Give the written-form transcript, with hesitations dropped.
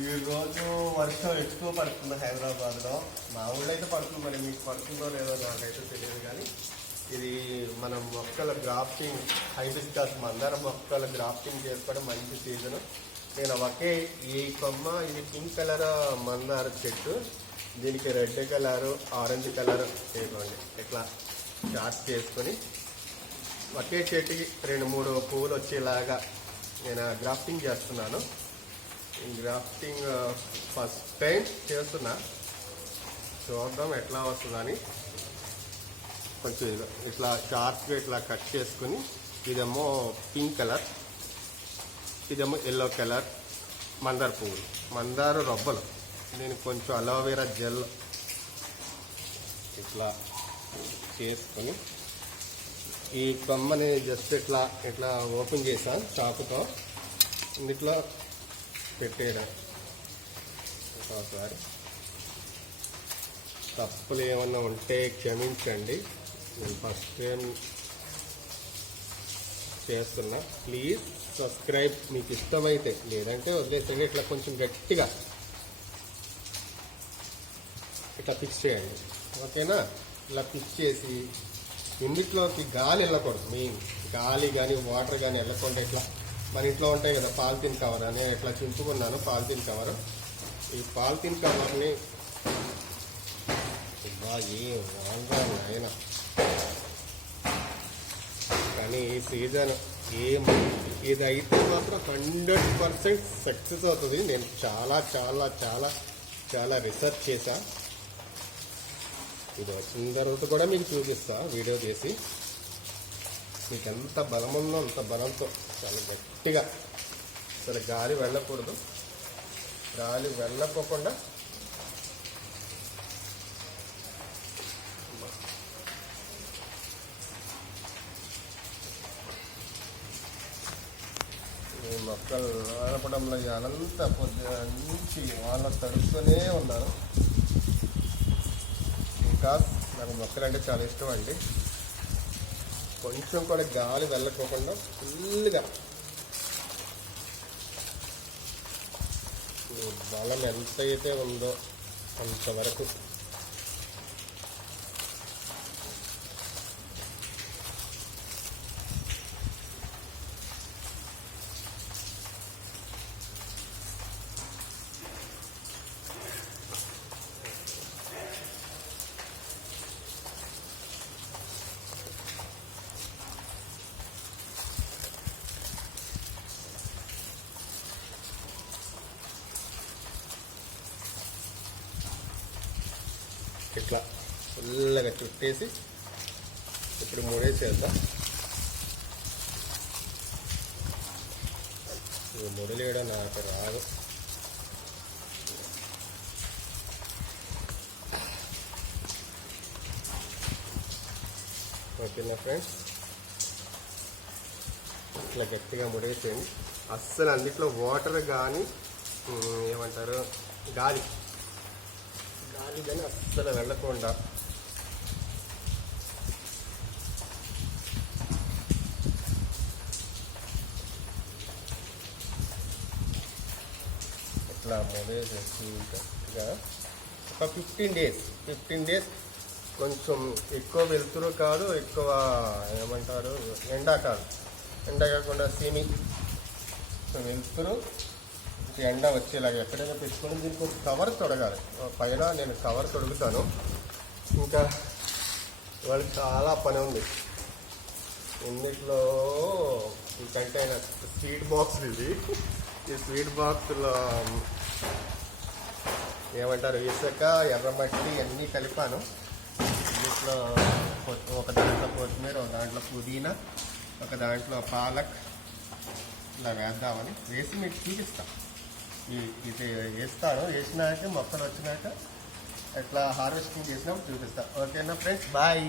ఈరోజు వర్షం ఎక్కువ పడుతుంది హైదరాబాద్లో. మా ఊళ్ళో అయితే పడుతుంది, మరి మీకు పడుతుందో లేదో నాకైతే తెలియదు. కానీ ఇది మనం మొక్కల గ్రాఫ్టింగ్, హైబిస్కస్ మందార మొక్కల గ్రాఫ్టింగ్ చేసుకోవడం మంచి సీజను. నేను ఒకే ఈ కొమ్మ, ఇది పింక్ కలర్ మందార చెట్టు, దీనికి రెడ్ కలరు, ఆరెంజ్ కలర్ చేసుకోండి. ఇట్లా చార్ట్ చేసుకొని ఒకే చెట్టుకి 2-3 పువ్వులు వచ్చేలాగా నేను గ్రాఫ్టింగ్ చేస్తున్నాను. ఈ గ్రాఫ్టింగ్ ఫస్ట్ టైం చేస్తున్నా, చూద్దాం ఎట్లా వస్తుందని. కొంచెం ఇట్లా షార్ప్గా ఇట్లా కట్ చేసుకుని, ఇదేమో పింక్ కలర్, ఇదేమో ఎల్లో కలర్ మందార పువ్వులు, మందార రొబ్బలు. నేను కొంచెం అలోవెరా జెల్ ఇట్లా చేసుకొని ఈ కొమ్మని జస్ట్ ఇట్లా ఓపెన్ చేసాను చాకుతో. ఇందులో పెట్టేయడం. ఒకసారి తప్పులు ఏమన్నా ఉంటే క్షమించండి, నేను ఫస్ట్ టైం చేస్తున్నా. ప్లీజ్ సబ్స్క్రైబ్ మీకు ఇష్టమైతే, లేదంటే వదిలేసండి. ఇట్లా కొంచెం గట్టిగా ఇట్లా ఫిక్స్ చేయండి, ఓకేనా? ఇలా ఫిక్స్ చేసి ఇందులోకి గాలి వెళ్ళకూడదు. మెయిన్ గాలి కానీ వాటర్ కానీ వెళ్ళకుండా ఇట్లా మన ఇంట్లో ఉంటాయి కదా పాలిథిన్ కవర్, నేను ఇట్లా చింపుకున్నాను పాలిథిన్ కవర్. ఈ పాలిథిన్ కవర్ని ఏం ఆయన కానీ ఈ సీజన్ ఇది అయితే మాత్రం 100% సక్సెస్ అవుతుంది. నేను చాలా చాలా చాలా చాలా రీసెర్చ్ చేశా. ఇది వచ్చిన తర్వాత కూడా మీకు చూపిస్తా వీడియో చేసి. మీకు ఎంత బలం ఉందో అంత బలంతో చాలా గట్టిగా, అసలు గాలి వెళ్ళకూడదు. గాలి వెళ్ళకోకుండా ఈ మొక్కలు ఆడపడంలో అనంత పొద్దున నుంచి వాళ్ళ తడుస్తూనే ఉన్నాను. ఇంకా నాకు మొక్కలు అంటే చాలా ఇష్టం అండి. కొంచెం కూడా గాలి వెళ్ళకోకుండా ఫుల్గా బలం ఎంతైతే ఉందో అంతవరకు ఇట్లా ఫుల్గా చుట్టేసి ఇప్పుడు ముడేసేద్దాం. ముడలేయడం నాకు రాదు. ఓకేనా ఫ్రెండ్స్, ఇట్లా గట్టిగా ముడేసేయండి. అస్సలు అన్నిట్లో వాటర్ కానీ ఏమంటారు గాలి కానీ అస్సలు వెళ్ళకుండా ఇట్లా మొదలేసి గట్టిగా ఒక 15 డేస్ కొంచెం ఎక్కువ వెలుతురు కాదు, ఎక్కువ ఏమంటారు ఎండా కాదు, ఎండ కాకుండా సెమీ వెలుతురు ఎండ వచ్చేలాగా ఎక్కడైనా పెట్టుకొని దీనికి ఒక కవర్ తొడగాలి. పైన నేను కవర్ తొడుగుతాను. ఇంకా వాళ్ళకి చాలా పని ఉంది. ఇందులో ఈ కంటైనర్ స్వీట్ బాక్స్, ఇది ఈ స్వీట్ బాక్స్లో ఏమంటారు ఇసుక, ఎర్రమట్టి అన్నీ కలిపాను. ఇందులో ఒక దాంట్లో కొత్తిమీర, ఒక దాంట్లో పుదీనా, ఒక దాంట్లో పాలక్ ఇలా వేద్దామని వేసి మీకు చూపిస్తాను. ఇది వేస్తాను, వేసినాక మొక్కలు వచ్చినాక ఎట్లా హార్వెస్టింగ్ చేసినాక చూపిస్తాను. ఓకేనా ఫ్రెండ్స్, బాయ్.